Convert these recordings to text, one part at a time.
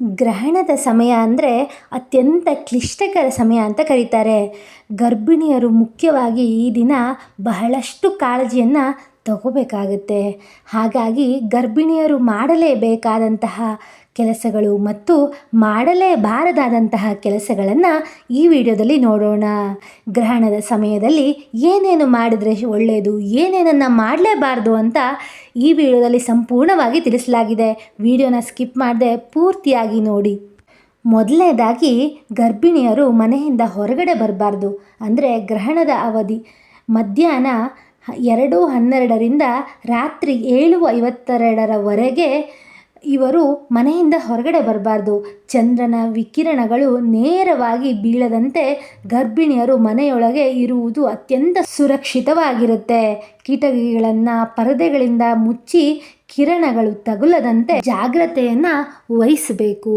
ಗ್ರಹಣದ ಸಮಯ ಅಂದರೆ ಅತ್ಯಂತ ಕ್ಲಿಷ್ಟಕರ ಸಮಯ ಅಂತ ಕರೀತಾರೆ. ಗರ್ಭಿಣಿಯರು ಮುಖ್ಯವಾಗಿ ಈ ದಿನ ಬಹಳಷ್ಟು ಕಾಳಜಿಯನ್ನು ತಗೋಬೇಕಾಗುತ್ತೆ. ಹಾಗಾಗಿ ಗರ್ಭಿಣಿಯರು ಮಾಡಲೇಬೇಕಾದಂತಹ ಕೆಲಸಗಳು ಮತ್ತು ಮಾಡಲೇಬಾರದಾದಂತಹ ಕೆಲಸಗಳನ್ನು ಈ ವಿಡಿಯೋದಲ್ಲಿ ನೋಡೋಣ. ಗ್ರಹಣದ ಸಮಯದಲ್ಲಿ ಏನೇನು ಮಾಡಿದರೆ ಒಳ್ಳೆಯದು, ಏನೇನನ್ನು ಮಾಡಲೇಬಾರ್ದು ಅಂತ ಈ ವಿಡಿಯೋದಲ್ಲಿ ಸಂಪೂರ್ಣವಾಗಿ ತಿಳಿಸಲಾಗಿದೆ. ವಿಡಿಯೋನ ಸ್ಕಿಪ್ ಮಾಡದೆ ಪೂರ್ತಿಯಾಗಿ ನೋಡಿ. ಮೊದಲನೇದಾಗಿ ಗರ್ಭಿಣಿಯರು ಮನೆಯಿಂದ ಹೊರಗಡೆ ಬರಬಾರ್ದು. ಅಂದರೆ ಗ್ರಹಣದ ಅವಧಿ ಮಧ್ಯಾಹ್ನ 2:12ರಿಂದ ರಾತ್ರಿ 7:52ರವರೆಗೆ ಇವರು ಮನೆಯಿಂದ ಹೊರಗಡೆ ಬರಬಾರ್ದು. ಚಂದ್ರನ ವಿಕಿರಣಗಳು ನೇರವಾಗಿ ಬೀಳದಂತೆ ಗರ್ಭಿಣಿಯರು ಮನೆಯೊಳಗೆ ಇರುವುದು ಅತ್ಯಂತ ಸುರಕ್ಷಿತವಾಗಿರುತ್ತೆ. ಕಿಟಕಿಗಳನ್ನು ಪರದೆಗಳಿಂದ ಮುಚ್ಚಿ ಕಿರಣಗಳು ತಗುಲದಂತೆ ಜಾಗ್ರತೆಯನ್ನು ವಹಿಸಬೇಕು.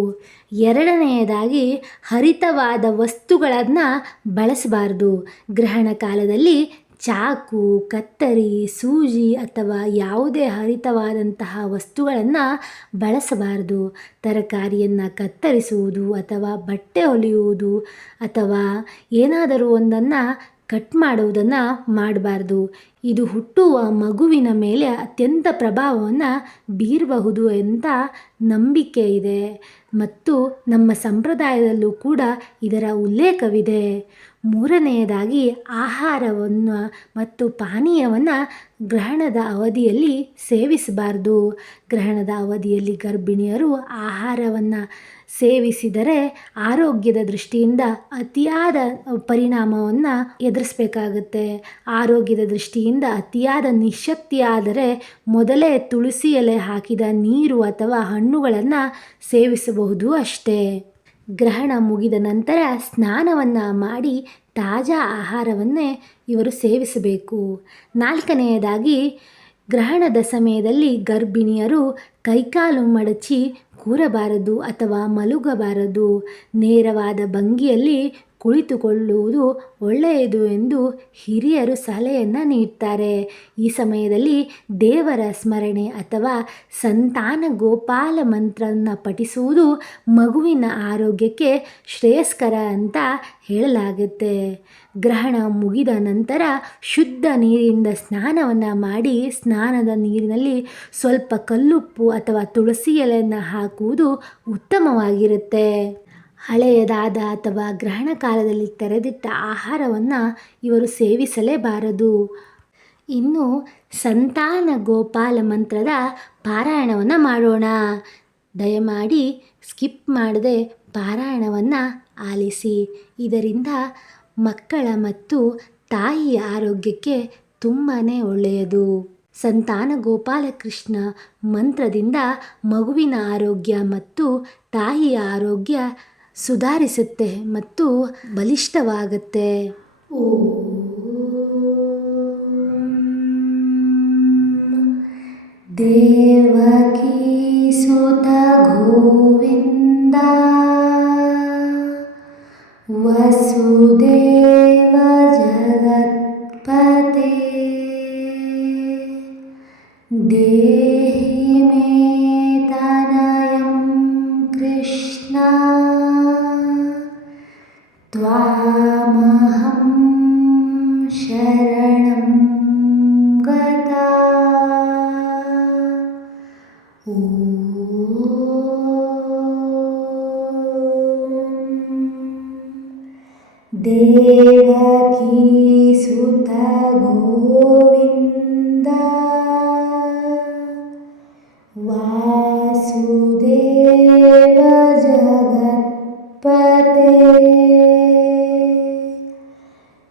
ಎರಡನೆಯದಾಗಿ ಹರಿತವಾದ ವಸ್ತುಗಳನ್ನು ಬಳಸಬಾರ್ದು. ಗ್ರಹಣ ಕಾಲದಲ್ಲಿ ಚಾಕು, ಕತ್ತರಿ, ಸೂಜಿ ಅಥವಾ ಯಾವುದೇ ಹರಿತವಾದಂತಹ ವಸ್ತುಗಳನ್ನು ಬಳಸಬಾರದು. ತರಕಾರಿಯನ್ನು ಕತ್ತರಿಸುವುದು ಅಥವಾ ಬಟ್ಟೆ ಹೊಲಿಯುವುದು ಅಥವಾ ಏನಾದರೂ ಒಂದನ್ನು ಕಟ್ ಮಾಡುವುದನ್ನು ಮಾಡಬಾರ್ದು. ಇದು ಹುಟ್ಟುವ ಮಗುವಿನ ಮೇಲೆ ಅತ್ಯಂತ ಪ್ರಭಾವವನ್ನು ಬೀರಬಹುದು ಅಂತ ನಂಬಿಕೆ ಇದೆ ಮತ್ತು ನಮ್ಮ ಸಂಪ್ರದಾಯದಲ್ಲೂ ಕೂಡ ಇದರ ಉಲ್ಲೇಖವಿದೆ. ಮೂರನೆಯದಾಗಿ ಆಹಾರವನ್ನು ಮತ್ತು ಪಾನೀಯವನ್ನು ಗ್ರಹಣದ ಅವಧಿಯಲ್ಲಿ ಸೇವಿಸಬಾರ್ದು. ಗ್ರಹಣದ ಅವಧಿಯಲ್ಲಿ ಗರ್ಭಿಣಿಯರು ಆಹಾರವನ್ನು ಸೇವಿಸಿದರೆ ಆರೋಗ್ಯದ ದೃಷ್ಟಿಯಿಂದ ಅತಿಯಾದ ಪರಿಣಾಮವನ್ನು ಎದುರಿಸಬೇಕಾಗುತ್ತೆ. ಆರೋಗ್ಯದ ದೃಷ್ಟಿಯಿಂದ ಅತಿಯಾದ ನಿಶ್ಶಕ್ತಿಯಾದರೆ ಮೊದಲೇ ತುಳಸಿ ಎಲೆ ಹಾಕಿದ ನೀರು ಅಥವಾ ಹಣ್ಣುಗಳನ್ನು ಸೇವಿಸಬಹುದು ಅಷ್ಟೇ. ಗ್ರಹಣ ಮುಗಿದ ನಂತರ ಸ್ನಾನವನ್ನು ಮಾಡಿ ತಾಜಾ ಆಹಾರವನ್ನೇ ಇವರು ಸೇವಿಸಬೇಕು. ನಾಲ್ಕನೆಯದಾಗಿ ಗ್ರಹಣದ ಸಮಯದಲ್ಲಿ ಗರ್ಭಿಣಿಯರು ಕೈಕಾಲು ಮಡಚಿ ಕೂರಬಾರದು ಅಥವಾ ಮಲಗಬಾರದು. ನೇರವಾದ ಭಂಗಿಯಲ್ಲಿ ಕುಳಿತುಕೊಳ್ಳುವುದು ಒಳ್ಳೆಯದು ಎಂದು ಹಿರಿಯರು ಸಲಹೆಯನ್ನು ನೀಡ್ತಾರೆ. ಈ ಸಮಯದಲ್ಲಿ ದೇವರ ಸ್ಮರಣೆ ಅಥವಾ ಸಂತಾನ ಗೋಪಾಲ ಮಂತ್ರವನ್ನು ಪಠಿಸುವುದು ಮಗುವಿನ ಆರೋಗ್ಯಕ್ಕೆ ಶ್ರೇಯಸ್ಕರ ಅಂತ ಹೇಳಲಾಗುತ್ತೆ. ಗ್ರಹಣ ಮುಗಿದ ನಂತರ ಶುದ್ಧ ನೀರಿನಿಂದ ಸ್ನಾನವನ್ನು ಮಾಡಿ ಸ್ನಾನದ ನೀರಿನಲ್ಲಿ ಸ್ವಲ್ಪ ಕಲ್ಲುಪ್ಪು ಅಥವಾ ತುಳಸಿ ಎಲೆಯನ್ನು ಹಾಕುವುದು ಉತ್ತಮವಾಗಿರುತ್ತೆ. ಹಳೆಯದಾದ ಅಥವಾ ಗ್ರಹಣ ಕಾಲದಲ್ಲಿ ತೆರೆದಿಟ್ಟ ಆಹಾರವನ್ನು ಇವರು ಸೇವಿಸಲೇಬಾರದು. ಇನ್ನು ಸಂತಾನ ಗೋಪಾಲ ಮಂತ್ರದ ಪಾರಾಯಣವನ್ನು ಮಾಡೋಣ. ದಯಮಾಡಿ ಸ್ಕಿಪ್ ಮಾಡದೆ ಪಾರಾಯಣವನ್ನು ಆಲಿಸಿ. ಇದರಿಂದ ಮಕ್ಕಳ ಮತ್ತು ತಾಯಿಯ ಆರೋಗ್ಯಕ್ಕೆ ತುಂಬಾ ಒಳ್ಳೆಯದು. ಸಂತಾನ ಗೋಪಾಲಕೃಷ್ಣ ಮಂತ್ರದಿಂದ ಮಗುವಿನ ಆರೋಗ್ಯ ಮತ್ತು ತಾಯಿಯ ಆರೋಗ್ಯ ಸುಧಾರಿಸುತ್ತೆ ಮತ್ತು ಬಲಿಷ್ಠವಾಗುತ್ತೆ. ದೇವಕೀ ಸುತ ಗೋವಿಂದ ವಸುದೇವ ಜಗತ್ಪತೆ ದೇಹಿ ಮೇ ತನಯಂ ಕೃಷ್ಣ ತ್ವಾಮಹಂ ಶರಣಂ ಗತಾ. ದೇವಕೀ ಸುತ ಗೋವಿಂದ ವಾಸುದೇವ ಜಗತ್ಪತೆ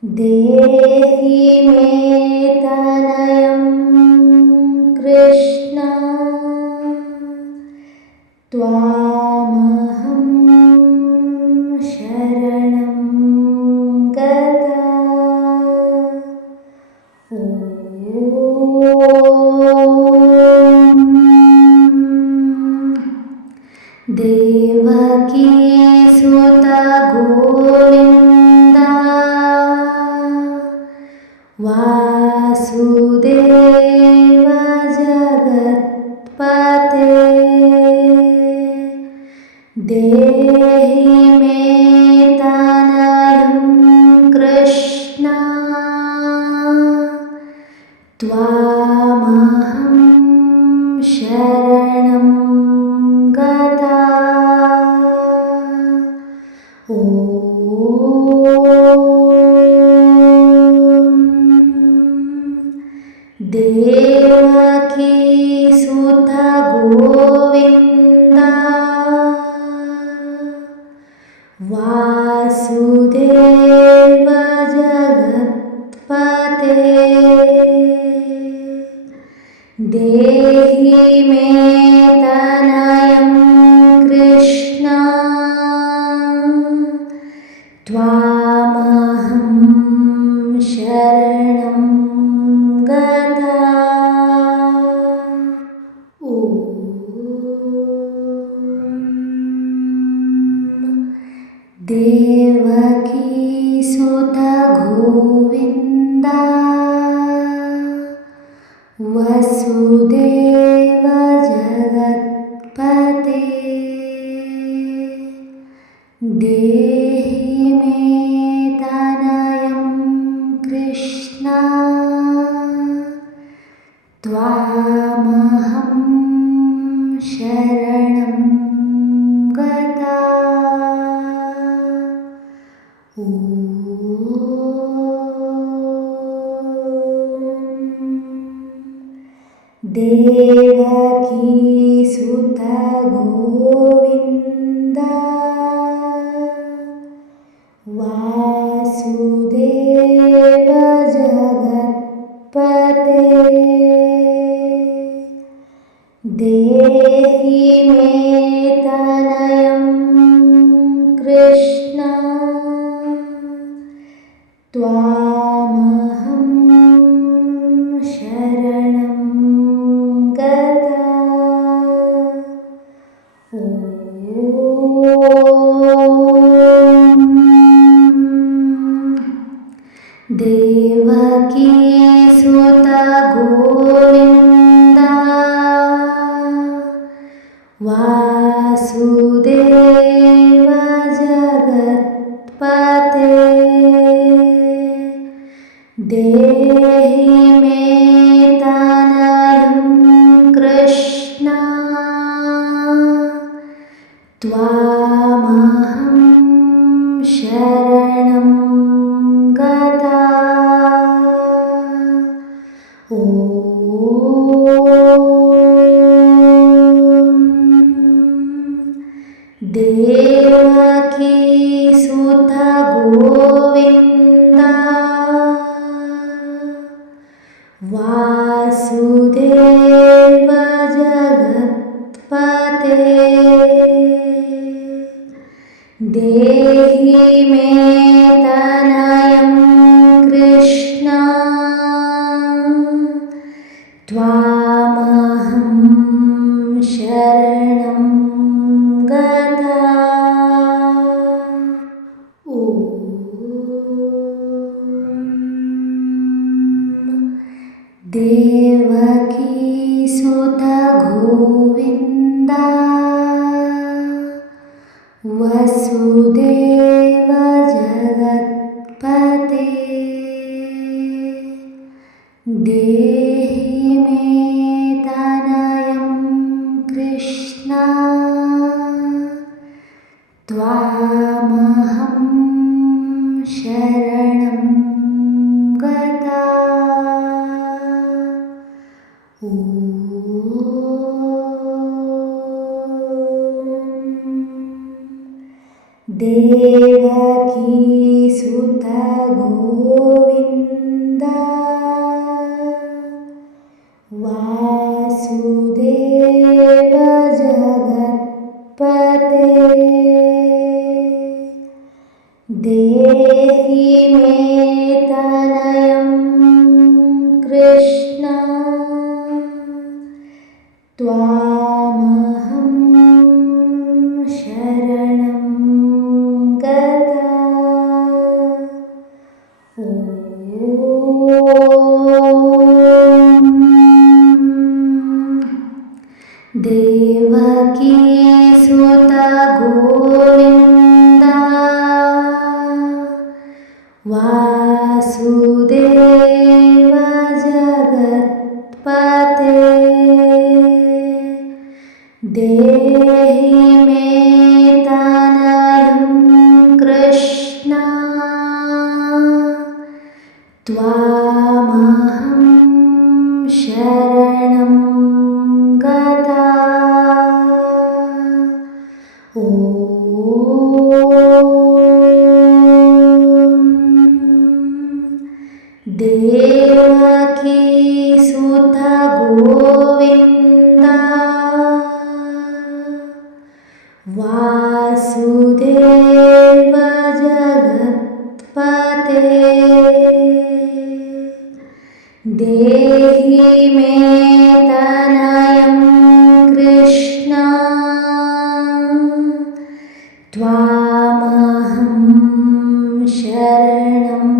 ದೇಹಿ ಮೇ ತನಯಂ ಕೃಷ್ಣ ತ್ವಾಮಹಂ ಶರಣಂ ಗತಾ. ದೇವಕೀ ಸುತ ಗೋವಿಂದ ವಾಸುದೇವ ಜಗತ್ಪತೆ देहि मे तनयं कृष्ण त्वामहं शरणं गता। ॐ देवकी सुत गोविन्द वासुदेव जगत्पते देहि मे तनयं कृष्ण त्वामहं शरणं गता। ॐ देवकी सुत गोविन्द वसुदेव जगत्पते देहि मे तनयं कृष्ण त्वामहं शरणं गता। ॐ देवकी सुत गोविन्द वासुदेव जगत्पते देहि मे तनयं कृष्ण त्वामहं शरणं गता। ॐ देवकी सुत गोविन्द वासुदेव जगत्पते देहि मे तनयं कृष्ण त्वामहं शरणं गता। ॐ देवकी सुत गोविन्द वासुदेव जगत्पते देहि मे तनयं कृष्ण त्वामहं शरणं गता। ॐ देवकी सुत गोविन्द वसुदेव जगत्पते देहि मे तनयं कृष्ण त्वामहं शरणं गता। ॐ देवकी सुत गोविन्द वासुदेव जगत्पते देहि मे तनयं कृष्ण त्वामहं शरणं गता। ॐ देवकी सुत देवकी सुत गोविन्द वासुदेव जगत्पते देहि मे तनयं कृष्ण त्वामहं शरणं